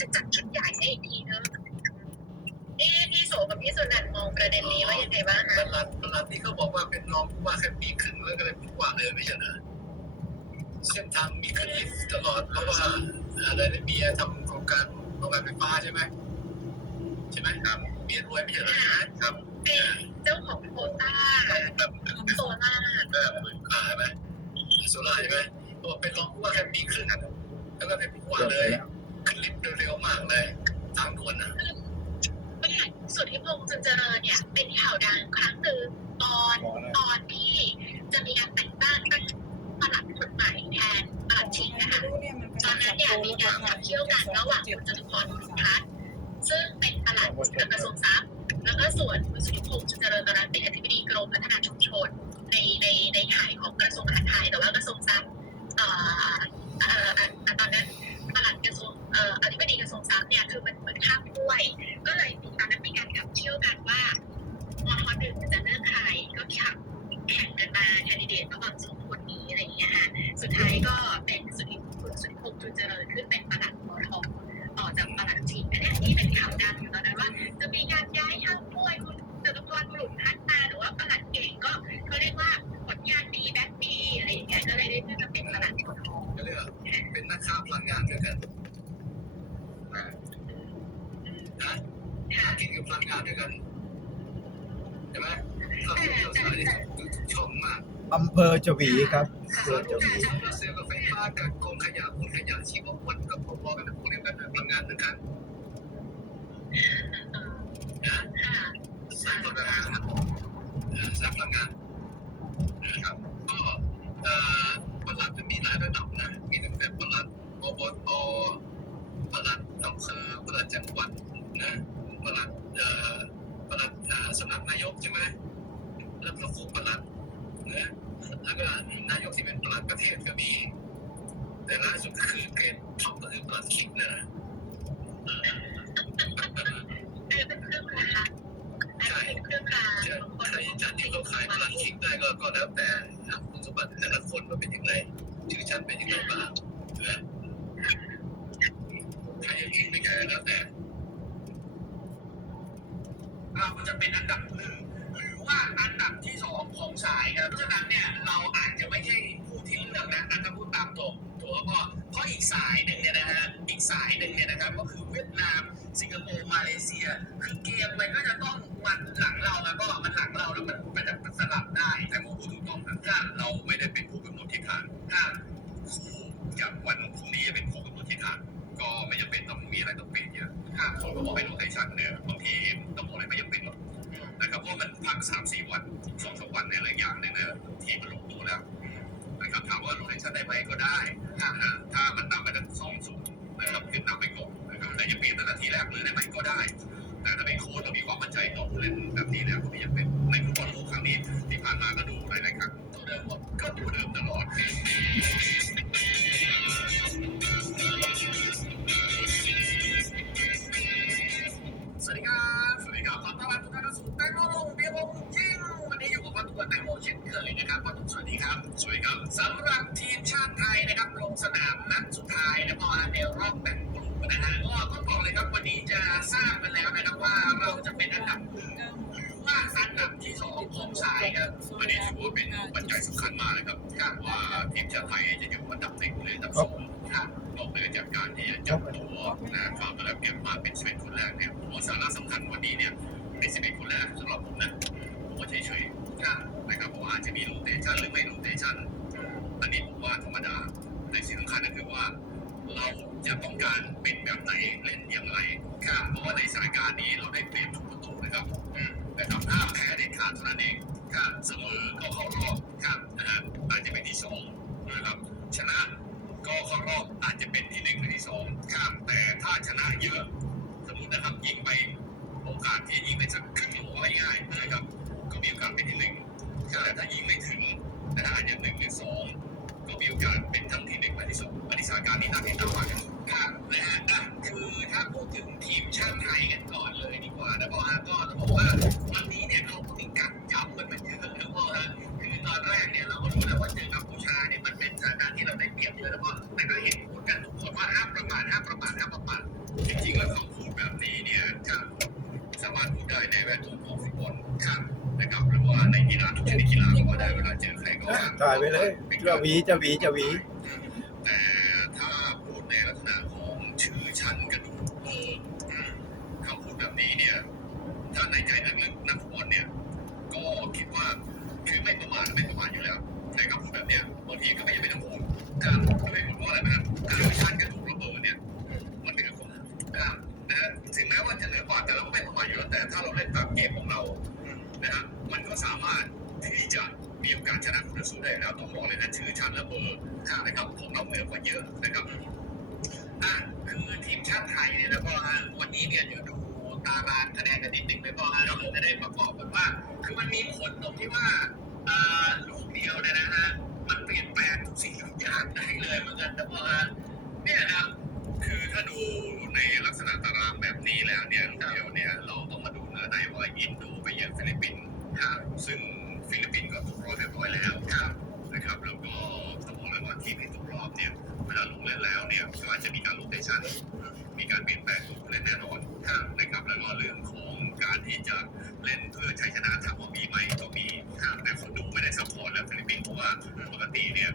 จะจัดชุดใหญ่ให้อีกทีเนอะนี่พี่โสกับพี่สุนันท์มองประเด็นนี้ว่ายังไงบ้างตคะลาดตลาดที่เขาบอกว่าเป็นรองผู้ว่าแค่ปีครึ่งแล้วก็เลยผู้ว่าเลยไม่ใช่เหรอเส้นทางมีขึ้นลิฟต์ตลอดเพราะว่าอะไรนะเมียทำโครงการโรงการไฟฟ้าใช่ไหมใช่ไหมครับเมียรวยไม่ใช่เหรอครับเป็นเจ้าของโควต้าแบบโซล่าแบบอ่าใช่ไหมโซล่าใช่ไหมบอกเป็นรองผู้ว่าแค่ปีครึ่งอะแล้วก็เป็นผู้ว่าเลยขึ้น ลิฟต์เร็วๆมากเลยทางด่วนนะสุทธิพงษ์จุนเจริญเนี่ย เป็นข่าวดังครั้งหนึ่งตอนตอนที่จะมีการแต่งตั้งปลัดคนใหม่แทนปลัดชิงนะคะตอนนั้นเนี่ยมีการขับเคี่ยวกันระหว่างคุณจตุพรบุญพัฒน์ซึ่งเป็นปลัดกระทรวงทรัพย์ แล้วก็ส่วนคุณสุทธิพงษ์จุนเจริญตอนนั้นเป็นอธิบดีกรมพัฒนาชุมชนในในในข่ายของกระทรวงมหาดไทยแต่ว่ากระทรวงทรัพย์ กา กินกับพลังงานด้วยกันใช่ไหมเราเราสายที่ทุกช่องมากอำเภอจวีครับอำเภอจวีเซลล์กับไฟฟ้ากับกองขยะคุณขยะชีวมวลก็พอๆกันพวกเดียวกันพลังงานเหมือนกันายกที่เป็นประเทศก็มี แต่ล่าสุดก็คือเกรดท็อปก็คือประหลักนะเออเป็นเครื่องราคาเป็นเครื่องราใช่บาใครจัดที่เขาขายประหลัดคิกได้ก็ก็แล้วแต่คุณสมบัติแต่ละคนว่าเป็นยังไงชื่อชั้นเป็นยังไงบ้างนะใครจะคิดไม่ได้แล้วแต่เราจะเป็นอันดับหนึ่งหรือว่าอันดับที่สองของสายครับเพราะฉะนั้นเนี่ย ก็เพราะอีกสายหนึ่งเนี่ยนะฮะอีกสายหนึ่งเนี่ยนะครับก็คือเวียดนาม สิงคโปร์มาเลเซีย คือเกมมันก็จะต้องมันหลังเราแล้วก็มันหลังเราแล้วมันมันจะมันสลับได้ แต่ผมพูดถูกต้องนะถ้าเราไม่ได้เป็นผู้กำหนดทิศทางถ้าคู่จากวันพรุ่งนี้จะเป็นผู้กำหนดทิศทางก็ไม่จำเป็นต้องมีอะไรต้องเปลี่ยนเยอะถ้าคนก็บอกให้โรเตชันเนี่ยบางทีต้องบอกอะไรไม่จำเป็นหรอกนะครับเพราะมันพักสามสี่วันสองสามวันในหลายอย่างเนี่ยนะทีมมันลงตัวแล้ว นะครับถามว่าโรเตชันได้ไหมก็ได้นะถ้ามันนำไปถึงสองศูนย์นะครับขึ้นนำไปก่อนนะครับแต่จะเปลี่ยนตั้งแต่ทีแรกเลยได้ไหมก็ได้ แต่ถ้าเป็นโค้ชเรามีความมั่นใจต่อผู้เล่นแบบนี้แล้วก็ยังเป็นในฟุตบอลโลกครั้งนี้ที่ผ่านมาก็ดูหลายๆครั้งตัวเดิมหมดก็ตัวเดิมตลอด เช่นเคยนะครับวัตถุสวัสดีครับ สวัสดีครับสำหรับทีมชาติไทยนะครับลงสนามนัดสุดท้ายนะพอในรอบแบ่งกลุ่มนะฮะก็ต้องบอกเลยครับวันนี้จะทราบกันแล้วนะครับว่าเราจะเป็นอันดับหนึ่งหรือว่าอันดับที่สองของสายครับวันนี้ถือว่าเป็นปัจจัยสำคัญมากเลยครับว่าทีมชาติไทยจะอยู่อันดับหนึ่งหรืออันดับสองครับนอกเหนือจากการที่จะจับตัวนะครับแล้วเก็บมาเป็นสิบเอ็ดคนแรกเนี่ยผมว่าสาระสำคัญวันนี้เนี่ยเป็นสิบเอ็ดคนแรกสำหรับผมนะผมว่าเฉยๆ ครับนะครับเพราะว่าอาจจะมีโรเตชันหรือไม่โรเตชันอันนี้ผมว่าธรรมดาแต่สิ่งสำคัญก็คือว่า เราจะต้องการเป็นแบบไหนเล่นอย่างไรครับเพราะว่าในสถานการณ์นี้เราได้เปรียบทุกประตูนะครับอืมนะครับถ้าแพ้เด็ดขาดเท่านั้นเองครับเสมอก็เข้ารอบครับนะฮะอาจจะเป็นที่สองนะครับชนะก็เข้ารอบอาจจะเป็นที่หนึ่งหรือที่สองครับแต่ถ้าชนะเยอะ สมมตินะครับยิงไปโอกาสที่ยิงไปสักครึ่งโลง่ายๆนะครับ ก็มีโอกาสเป็นที่หนึ่งแต่ถ้ายิงไม่ถึงนะฮะอาจจะหนึ่งหรือสองก็มีโอกาสเป็นทั้งที่หนึ่งและที่สองอันนี้สถานการณ์นี้น่าเห็นมากครับครับนะฮะอะคือถ้าพูดถึงทีมชาติไทยกันก่อนเลยดีกว่านะเพราะว่าก็ต้องบอกว่าวันนี้เนี่ยเขาก็มีการย้ำกันมาเยอะนะเพราะว่าคือตอนแรกเนี่ยเราก็รู้แล้วว่าเจอกัมพูชาเนี่ยมันเป็นสถานการณ์ที่เราได้เปรียบเยอะแล้วก็แต่ก็เห็น ในกีฬาทุกชนิดกีฬาก็ได้เวลาเจอใครก็ต่อยไปเลยจะวีจะวีจะวีแต่ถ้าพูดในลักษณะของชื่อชั้นกระดูกคำพูดแบบนี้เนี่ย ถ้าในใจลึการถที่จะมีโอกาสชนะคู่ต่อสู้ได้แล้วต้องบอกเลยนะชื่อชั้นและเบอร์นะครับของเราเหนือกว่าเยอะนะครับอะคือทีมชาติไทยเนี่ยนะพ่อฮะวันนี้เนี่ยเดี๋ยวดูตารางคะแนนกันนิดหนึ่งไหมพ่อฮะเราจะได้ประกอบกันว่า คือมันมีผลตรงที่ว่าอ่าลูกเดียวเนี่ยนะฮะมันเปลี่ยนแปลงทุกสิ่งทุกอย่างได้เลยเหมือนกันนะพ่อฮะเนี่ยนะคือถ้าดูในลักษณะตารางแบบนี้แล้วเนี่ยลูกเดียวเนี่ยเราต้องมาดูเนื้อในว่าอินโด ซึ่งฟิลิปปินส์ก็ตกรอบเรียบร้อยแล้วนะครับ แล้วก็ต้องบอกเลยว่าทีมที่ตกรอบเนี่ยเวลาลงเล่นแล้วเนี่ยก็อาจจะมีการโรเตชันมีการเปลี่ยนแปลงตัวผู้เล่นแน่นอนนะครับแล้วก็เรื่องของการที่จะเล่นเพื่อชัยชนะถามว่ามีไหมก็มีแต่คนดูไม่ได้ซัพพอร์ตแล้วฟิลิปปินส์เพราะว่าปกติเนี่ย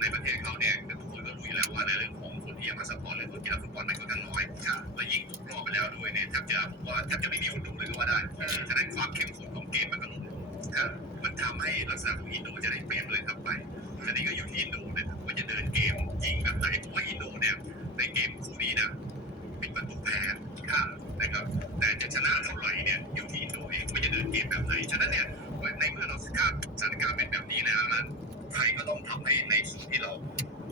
ในประเทศเขาเนี่ยทุกคนก็รู้อยู่แล้วว่าในเรื่องของคนที่จะมาซัพพอร์ตเรื่องของกีฬาฟุตบอลมันก็ค่อนข้งน้อยและยิ่งตกรอบไปแล้วด้วยเนี่ยแทบจะผมว่าแทบจะไม่มีคนดูเลยก็ว่าได้ฉะนั้นความเข้มข้นของเกมมันก็ลด มันทำให้ลักษณะของอินโดจะได้เปรียบเลยครับไปทีนี้ก็อยู่ที่อินโดนเนี่ยว่าจะเดินเกมยิงแบบไหนเพราะว่าอินโดเนี่ยในเกมคู่นี้นะเป็นประตูแพ้ครับนะครับ แต่จะชนะเท่าไหร่เนี่ยอยู่ที่อินโดเองว่าจะเดินเกมแบบไหนฉะนั้นเนี่ยในเมื่อเราทราบสถานการณ์เป็นแบบนี้แล้วนั้นไทยก็ต้องทำให้ในส่วนที่เรา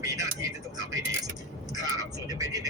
มีหน้าที่จะต้องทำให้ดีที่สุดครับส่วนจะเป็นที่